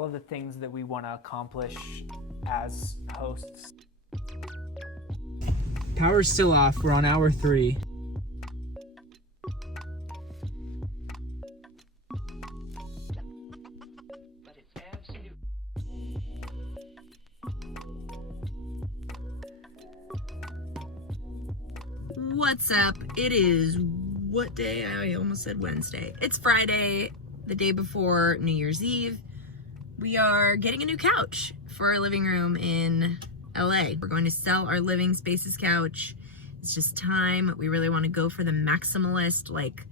all of the things that we want to accomplish as hosts. Power's still off. We're on hour 3. What's up? It is what day? I almost said Wednesday. It's Friday, the day before New Year's Eve. We are getting a new couch for our living room in LA. We're going to sell our living spaces couch. It's just time. We really want to go for the maximalist, like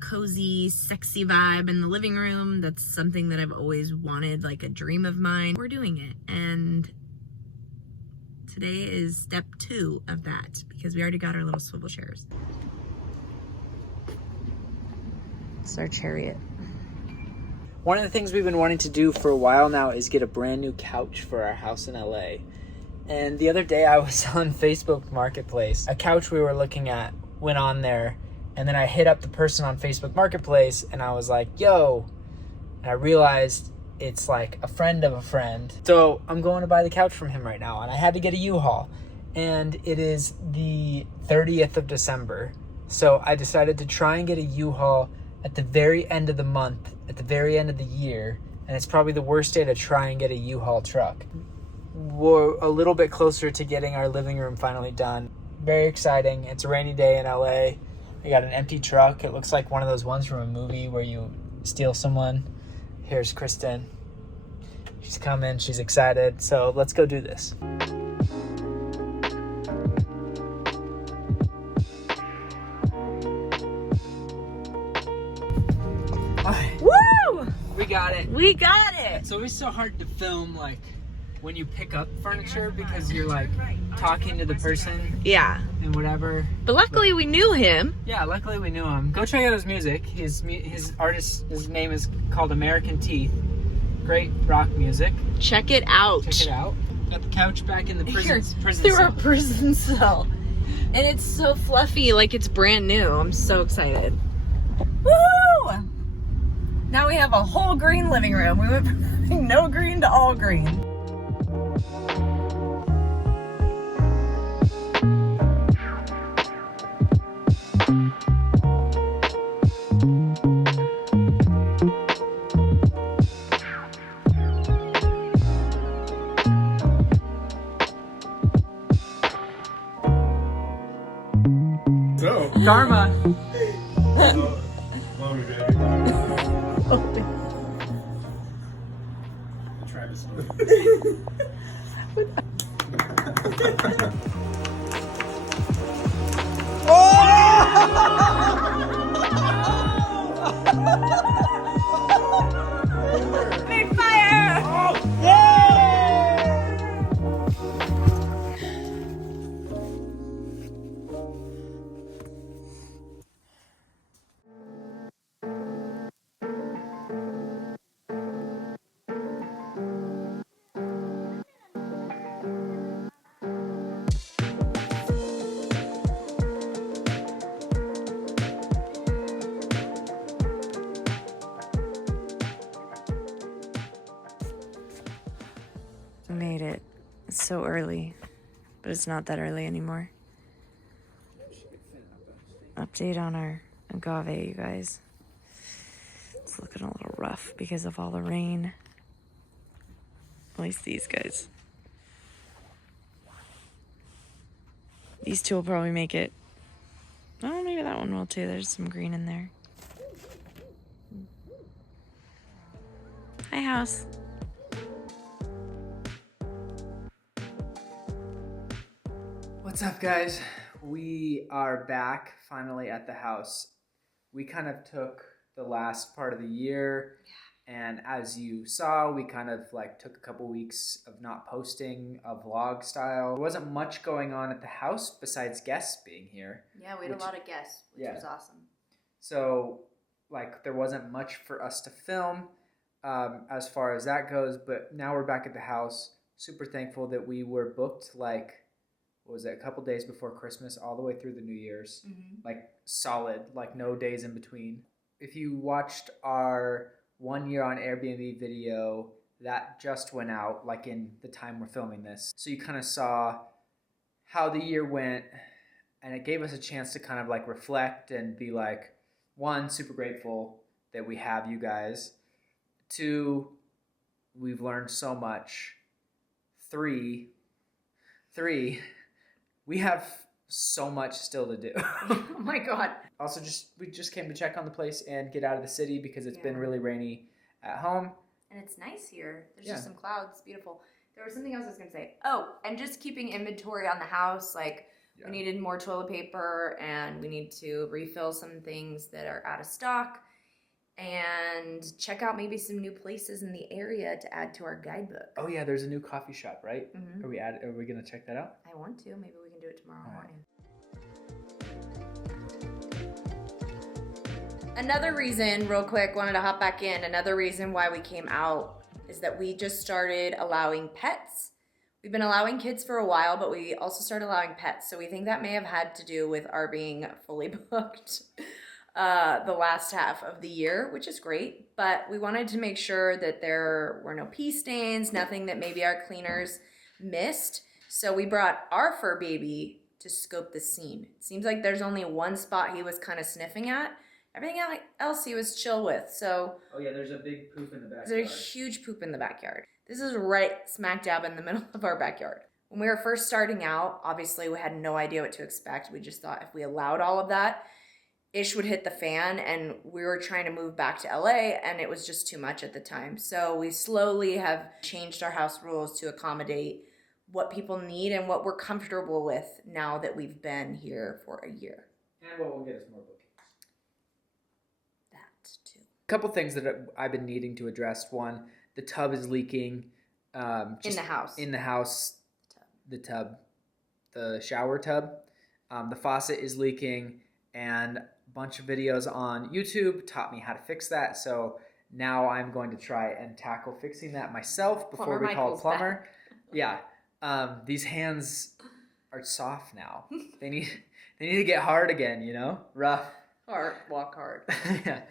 cozy, sexy vibe in the living room. That's something that I've always wanted, like a dream of mine. We're doing it, and today is step 2 of that because we already got our little swivel chairs. It's our chariot. One of the things we've been wanting to do for a while now is get a brand new couch for our house in LA. And the other day I was on Facebook Marketplace. A couch we were looking at went on there, and then I hit up the person on Facebook Marketplace and I was like, yo, and I realized it's like a friend of a friend. So I'm going to buy the couch from him right now, and I had to get a U-Haul. And it is the 30th of December. So I decided to try and get a U-Haul at the very end of the month, at the very end of the year, and it's probably the worst day to try and get a U-Haul truck. We're a little bit closer to getting our living room finally done. Very exciting. It's a rainy day in LA. We got an empty truck. It looks like one of those ones from a movie where you steal someone. Here's Kristen. She's coming. She's excited. So let's go do this. Woo! We got it. We got it! It's always so hard to film, like, when you pick up furniture because you're, like, talking to the person Yeah. and whatever. But luckily we knew him. Yeah, luckily we knew him. Go check out his music. His artist, his name is called American Teeth. Great rock music. Check it out. Check it out. Got the couch back in the prison Through cell. our prison cell. And it's so fluffy, like it's brand new. I'm so excited. Woo! Now we have a whole green living room. We went from no green to all green. So, Dharma. love me, baby. Try this Big fire! We made it. It's so early, but it's not that early anymore. Update on our agave, you guys. It's looking a little rough because of all the rain. At least these guys. These two will probably make it. Oh, maybe that one will too. There's some green in there. Hi, house. What's up, guys? We are back finally at the house. We kind of took the last part of the year, and as you saw, we kind of like took a couple weeks of not posting a vlog style. There wasn't much going on at the house besides guests being here. Yeah, we had a lot of guests, which was awesome. So, like, there wasn't much for us to film as far as that goes, but now we're back at the house. Super thankful that we were booked, like, what was it, a couple days before Christmas all the way through the New Year's. Like, solid, like, no days in between. If you watched our 1 year on Airbnb video, that just went out, like in the time we're filming this. So you kind of saw how the year went, and it gave us a chance to kind of like reflect and be like, one, super grateful that we have you guys. Two, we've learned so much. Three, we have so much still to do. Oh my God. Also, we just came to check on the place and get out of the city because it's been really rainy at home. And it's nice here. There's just some clouds. It's beautiful. There was something else I was going to say. Oh, and just keeping inventory on the house. Like, we needed more toilet paper, and we need to refill some things that are out of stock, and check out maybe some new places in the area to add to our guidebook. Oh yeah, there's a new coffee shop, right? Mm-hmm. Are we gonna check that out? I want to. Maybe we can do it tomorrow morning. Another reason, real quick, wanted to hop back in. Another reason why we came out is that we just started allowing pets. We've been allowing kids for a while, but we also started allowing pets. So we think that may have had to do with our being fully booked the last half of the year, which is great. But we wanted to make sure that there were no pee stains, nothing that maybe our cleaners missed. So we brought our fur baby to scope the scene. It seems like there's only one spot he was kind of sniffing at. Everything else he was chill with. So oh yeah, there's a big poop in the backyard. There's a huge poop in the backyard. This is right smack dab in the middle of our backyard. When we were first starting out, obviously we had no idea what to expect. We just thought if we allowed all of that, ish would hit the fan, and we were trying to move back to LA, and it was just too much at the time. So we slowly have changed our house rules to accommodate what people need and what we're comfortable with now that we've been here for a year. And what will get us more bookings. That too. A couple things that I've been needing to address. One, the tub is leaking. In the house. In the house. The shower tub. The faucet is leaking, and a bunch of videos on YouTube taught me how to fix that. So now I'm going to try and tackle fixing that myself before we call a plumber. Yeah. These hands are soft now. They need to get hard again, you know? Rough. Hard. Walk hard. Yeah.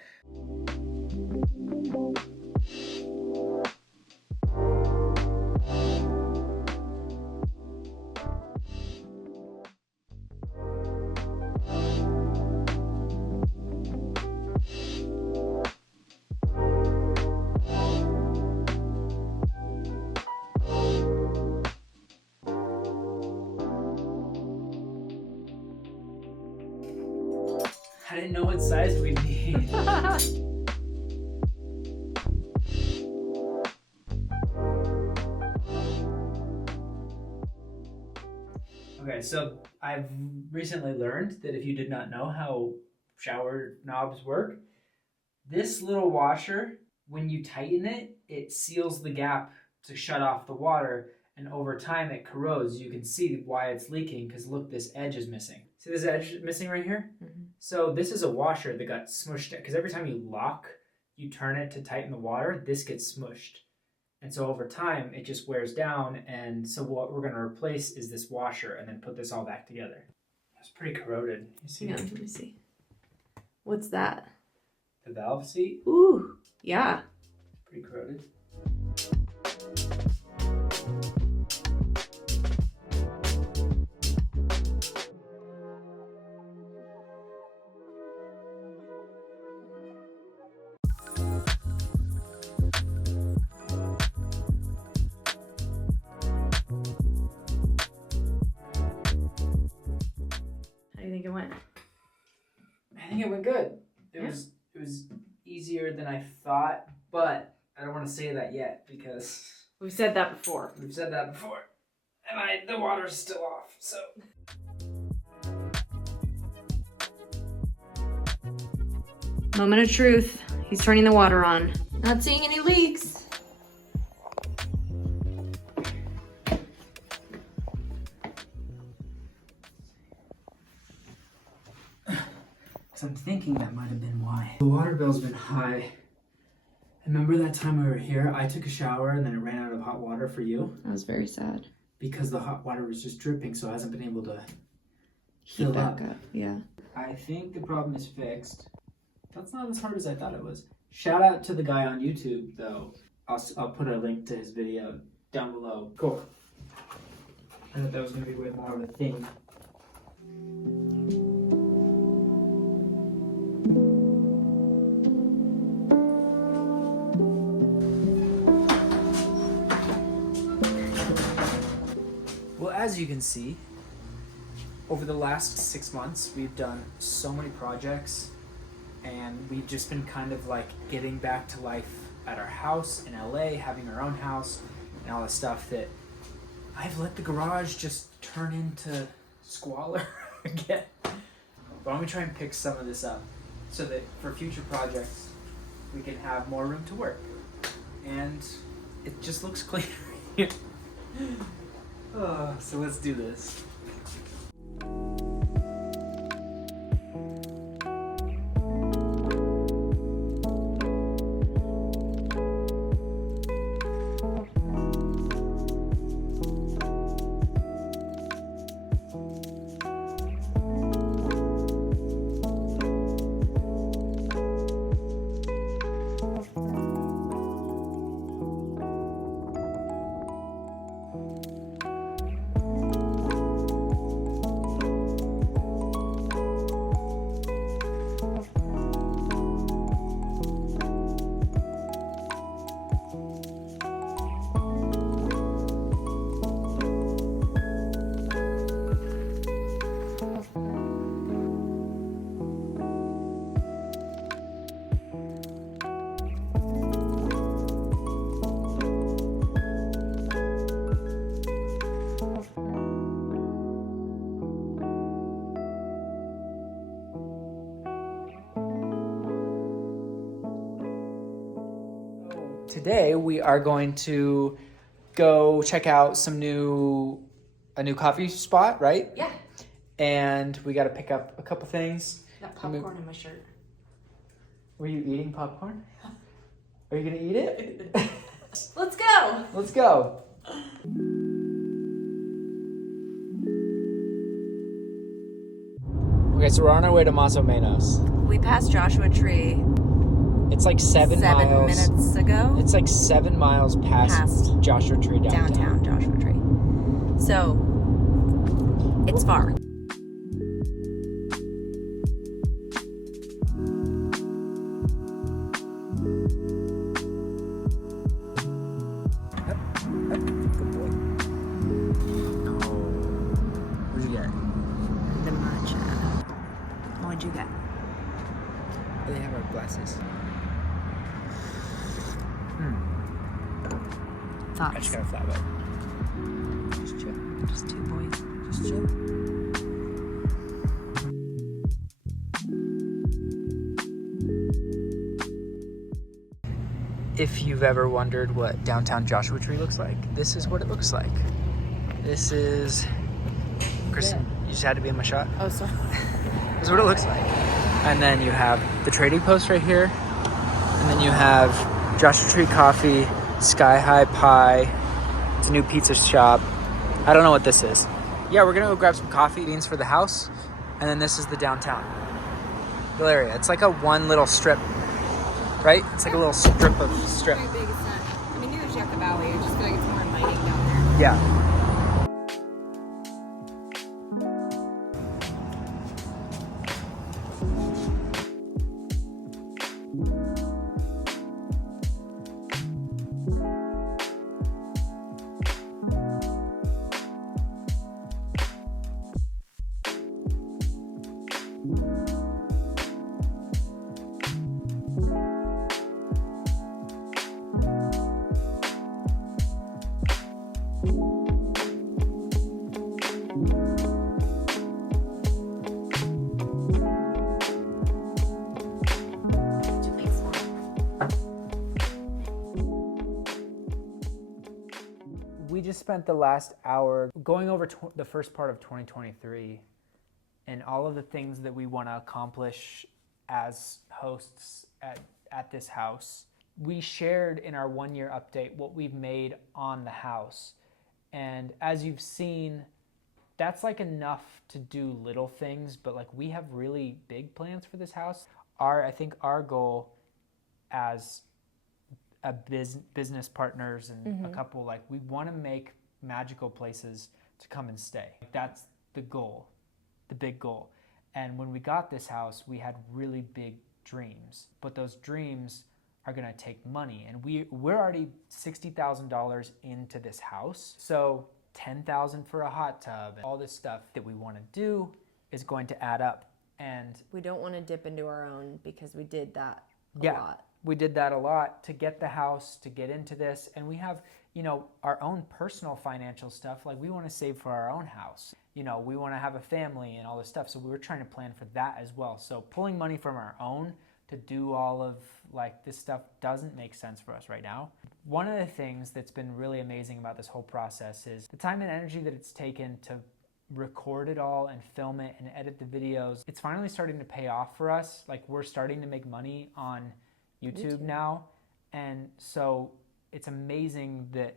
I didn't know what size we need. Okay, so I've recently learned that if you did not know how shower knobs work, this little washer, when you tighten it, it seals the gap to shut off the water, and over time it corrodes. You can see why it's leaking because look, this edge is missing. See this edge missing right here? Mm-hmm. So this is a washer that got smushed because every time you lock, you turn it to tighten the water, this gets smushed. And so over time, it just wears down. And so what we're going to replace is this washer and then put this all back together. It's pretty corroded. You see? Yeah, let me see. What's that? The valve seat. Ooh, yeah. It's pretty corroded. I think it went good. It was easier than I thought, but I don't want to say that yet because we've said that before. And the water's still off. So moment of truth. He's turning the water on. Not seeing any leaks. I'm thinking that might have been why. The water bill's been high. Remember that time we were here? I took a shower and then it ran out of hot water for you? That was very sad. Because the hot water was just dripping, so it hasn't been able to heat back up. Yeah. I think the problem is fixed. That's not as hard as I thought it was. Shout out to the guy on YouTube, though. I'll put a link to his video down below. Cool. I thought that was going to be way more of a thing. Well, as you can see, over the last 6 months, we've done so many projects, and we've just been kind of like getting back to life at our house in LA, having our own house, and all the stuff that I've let the garage just turn into squalor again. Why don't we try and pick some of this up so that for future projects we can have more room to work, and it just looks cleaner here. So let's do this. Today we are going to go check out a new coffee spot, right? Yeah. And we got to pick up a couple things. Got popcorn in my shirt. Were you eating popcorn? Are you gonna eat it? Let's go. Let's go. Okay, so we're on our way to Menos. We passed Joshua Tree It's like 7 miles. minutes ago. It's like 7 miles past Joshua Tree Downtown Joshua Tree. So it's far. Good boy. Oh, what'd you get? The matcha. What'd you get? They have our glasses. I just Thoughts? got a flatbed. Just chill. Just two boys. Just chill. If you've ever wondered what downtown Joshua Tree looks like, this is what it looks like. This is... Kristen, you just had to be in my shot. Oh, sorry. This is what it looks like. And then you have the trading post right here. And then you have Joshua Tree Coffee, Sky High Pie. It's a new pizza shop. I don't know what this is. Yeah, we're gonna go grab some coffee beans for the house. And then this is the downtown little area. It's like a one little strip, right? It's like a little strip of strip. Very big. It's not. I mean, near Yucca Valley. I just feel like it's more inviting down there. Yeah. We just spent the last hour going over the first part of 2023 and all of the things that we want to accomplish as hosts at this house. We shared in our 1-year update what we've made on the house. And as you've seen, that's like enough to do little things, but like we have really big plans for this house. I think our goal as a business partners and a couple, like, we want to make magical places to come and stay. That's the goal, the big goal. And when we got this house, we had really big dreams, but those dreams are going to take money. And we're already $60,000 into this house. So $10,000 for a hot tub and all this stuff that we want to do is going to add up. And we don't want to dip into our own, because we did that a lot. We did that a lot to get the house, to get into this. And we have, you know, our own personal financial stuff. Like, we want to save for our own house. You know, we want to have a family and all this stuff. So we were trying to plan for that as well. So pulling money from our own to do all of like this stuff doesn't make sense for us right now. One of the things that's been really amazing about this whole process is the time and energy that it's taken to record it all and film it and edit the videos. It's finally starting to pay off for us. Like, we're starting to make money on YouTube now. And so it's amazing that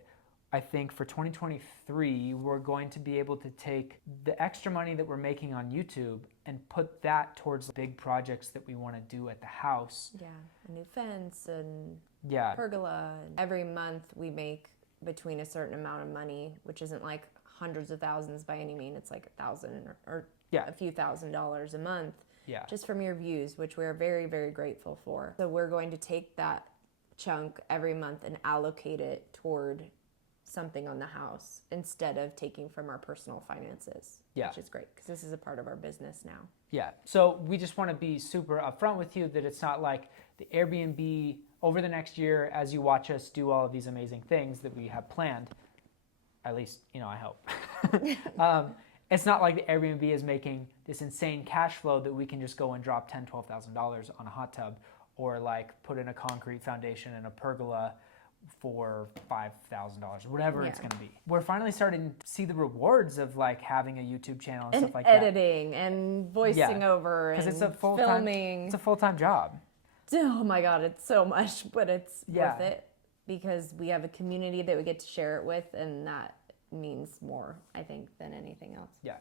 I think for 2023, we're going to be able to take the extra money that we're making on YouTube and put that towards big projects that we want to do at the house. Yeah, a new fence and Yeah. pergola. Every month we make between a certain amount of money, which isn't like hundreds of thousands by any means. It's like $1,000 or Yeah. a few $1,000s a month. Yeah. Just from your views, which we're very, very grateful for. So we're going to take that chunk every month and allocate it toward something on the house instead of taking from our personal finances. Yeah. Which is great, because this is a part of our business now. Yeah. So we just want to be super upfront with you that it's not like the Airbnb over the next year, as you watch us do all of these amazing things that we have planned. At least, you know, I hope. It's not like the Airbnb is making this insane cash flow that we can just go and drop $10,000, $12,000 on a hot tub, or like put in a concrete foundation and a pergola for $5,000 or whatever it's going to be. We're finally starting to see the rewards of like having a YouTube channel and stuff like that. Editing and voicing over and it's a filming. It's a full-time job. Oh my God, it's so much, but it's worth it, because we have a community that we get to share it with, and that means more, I think, than anything else. Yeah.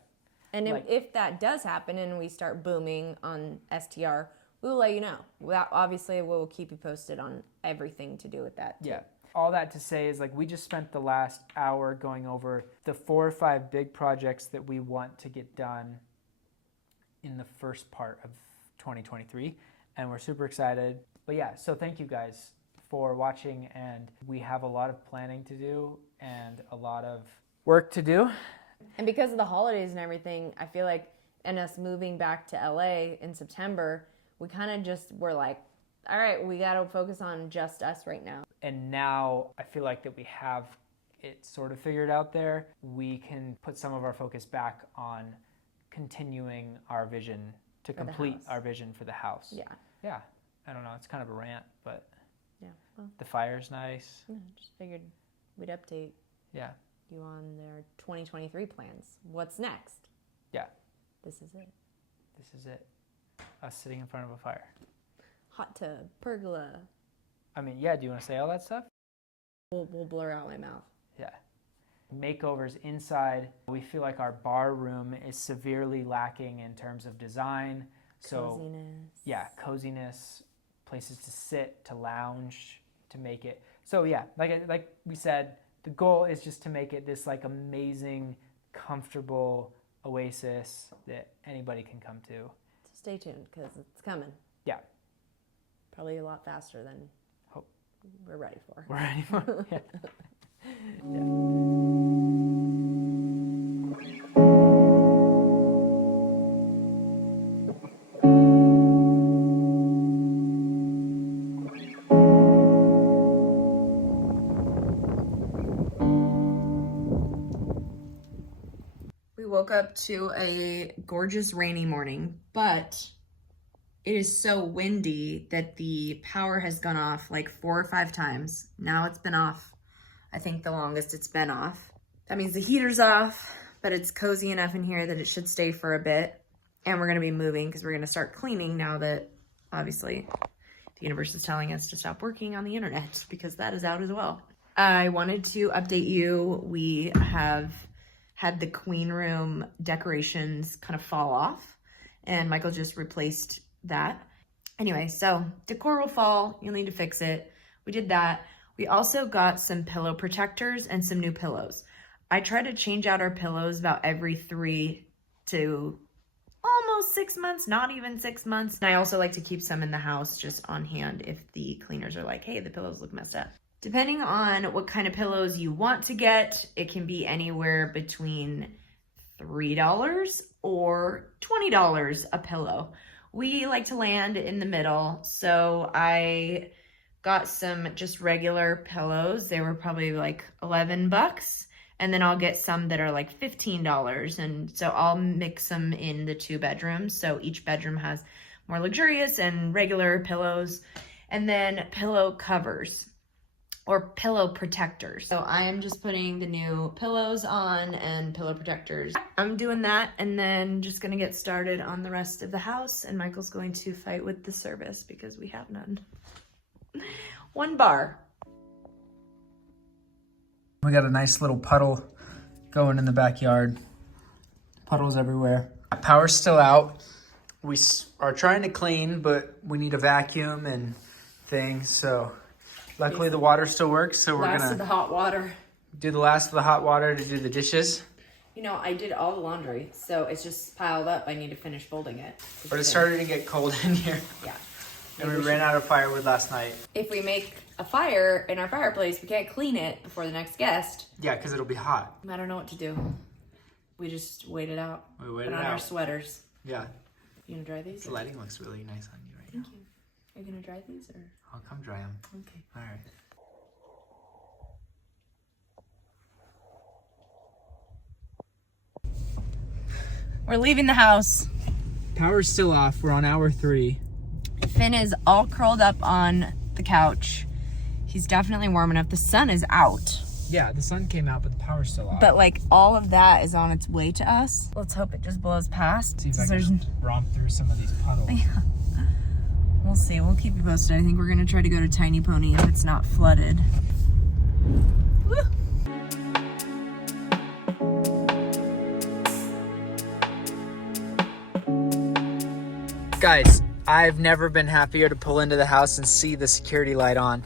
And if that does happen and we start booming on STR, we'll let you know. Obviously, we'll keep you posted on everything to do with that too. Yeah. All that to say is, like, we just spent the last hour going over the 4 or 5 big projects that we want to get done in the first part of 2023, and we're super excited. But yeah, so thank you guys for watching, and we have a lot of planning to do and a lot of work to do. And because of the holidays and everything, I feel like, and us moving back to LA in September, we kind of just were like, all right, we got to focus on just us right now. And now I feel like that we have it sort of figured out there. We can put some of our focus back on continuing our vision to complete our vision for the house. Yeah. Yeah. I don't know. It's kind of a rant, but yeah. Well, the fire's nice. yeah, just figured we'd update Yeah. you on their 2023 plans. What's next? Yeah. This is it. This is it. Us sitting in front of a fire. Hot tub, pergola. I mean, yeah, do you want to say all that stuff? We'll blur out my mouth. Yeah. Makeovers inside. We feel like our bar room is severely lacking in terms of design. So, coziness. Yeah, coziness, places to sit, to lounge, to make it. So yeah, like we said, the goal is just to make it this like amazing, comfortable oasis that anybody can come to. So stay tuned, because it's coming. Yeah. Probably a lot faster than we're ready for. We're ready for yeah. We woke up to a gorgeous rainy morning, but it is so windy that the power has gone off like 4 or 5 times. Now it's been off, I think the longest it's been off. That means the heater's off, but it's cozy enough in here that it should stay for a bit. And we're gonna be moving because we're gonna start cleaning now that obviously the universe is telling us to stop working on the internet, because that is out as well. I wanted to update you. We have had the queen room decorations kind of fall off, and Michael just replaced that. Anyway, so decor will fall. You'll need to fix it. We did that. We also got some pillow protectors and some new pillows. I try to change out our pillows about every 3 to almost 6 months, not even 6 months. And I also like to keep some in the house just on hand if the cleaners are like, hey, the pillows look messed up. Depending on what kind of pillows you want to get, it can be anywhere between $3 or $20 a pillow. We like to land in the middle, so I got some just regular pillows. They were probably like $11, and then I'll get some that are like $15, and so I'll mix them in the 2 bedrooms, so each bedroom has more luxurious and regular pillows, and then pillow covers or pillow protectors. So I am just putting the new pillows on and pillow protectors. I'm doing that and then just gonna get started on the rest of the house, and Michael's going to fight with the service because we have none. 1 bar. We got a nice little puddle going in the backyard. Puddles everywhere. Power's still out. We are trying to clean, but we need a vacuum and things, so luckily the water still works, so we're Last of the hot water. do the last of the hot water to do the dishes. You know, I did all the laundry, so it's just piled up. I need to finish folding it. But it's starting to get cold in here. Yeah. And we ran out of firewood last night. If we make a fire in our fireplace, we can't clean it before the next guest. Yeah, because it'll be hot. I don't know what to do. We just wait it out. We wait Put it on our out. sweaters. Yeah. You gonna dry these? The lighting looks really nice on you right Thank now. you. Are you gonna dry these or? I'll come dry them. Okay. All right. We're leaving the house. Power's still off. We're on hour 3. Finn is all curled up on the couch. He's definitely warm enough. The sun is out. Yeah, the sun came out, but the power's still off. But like all of that is on its way to us. Let's hope it just blows past. See if I can romp through some of these puddles. We'll see. We'll keep you posted. I think we're gonna try to go to Tiny Pony if it's not flooded. Woo! Guys, I've never been happier to pull into the house and see the security light on.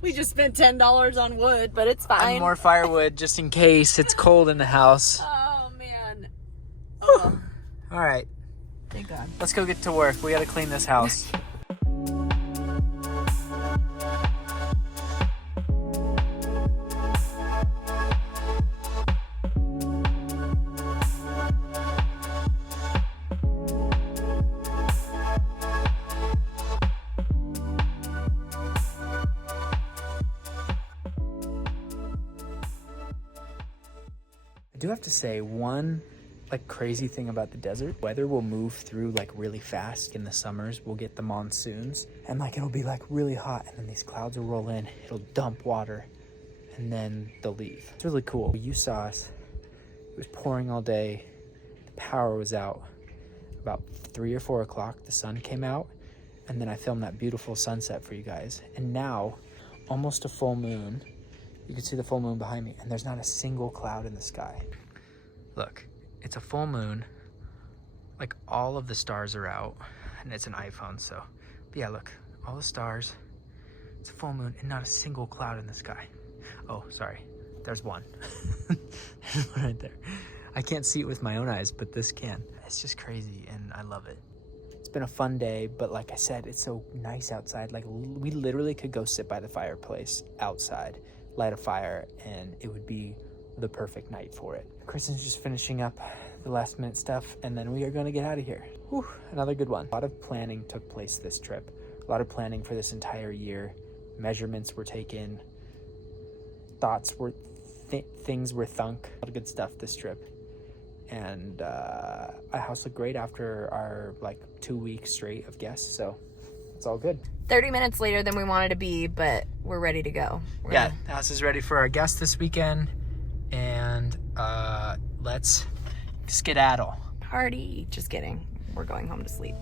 We just spent $10 on wood, but it's fine. And more firewood just in case it's cold in the house. Oh man. All right, Thank God. let's go get to work. We gotta clean this house. I do have to say, one crazy thing about the desert, weather will move through really fast. In the summers we'll get the monsoons and it'll be really hot, and then these clouds will roll in, it'll dump water, and then they'll leave. It's really cool. You saw us, it was pouring all day, the power was out. About 3 or 4 o'clock the sun came out, and then I filmed that beautiful sunset for you guys. And now, almost a full moon, you can see the full moon behind me, and there's not a single cloud in the sky. Look, it's a full moon. All of the stars are out, and it's an iPhone, so. But yeah, look, all the stars. It's a full moon, and not a single cloud in the sky. Oh, sorry, there's one. There's one right there. I can't see it with my own eyes, but this can. It's just crazy, and I love it. It's been a fun day, but like I said, it's so nice outside. We literally could go sit by the fireplace outside, light a fire, and it would be the perfect night for it. Kristen's just finishing up the last minute stuff, and then we are going to get out of here. Whew, another good one. A lot of planning took place this trip. A lot of planning for this entire year. Measurements were taken. Thoughts were, things were thunk. A lot of good stuff this trip. And our house looked great after our 2 weeks straight of guests, so it's all good. 30 minutes later than we wanted to be, but we're ready to go. The house is ready for our guests this weekend, and let's skedaddle. Party. Just kidding. We're going home to sleep.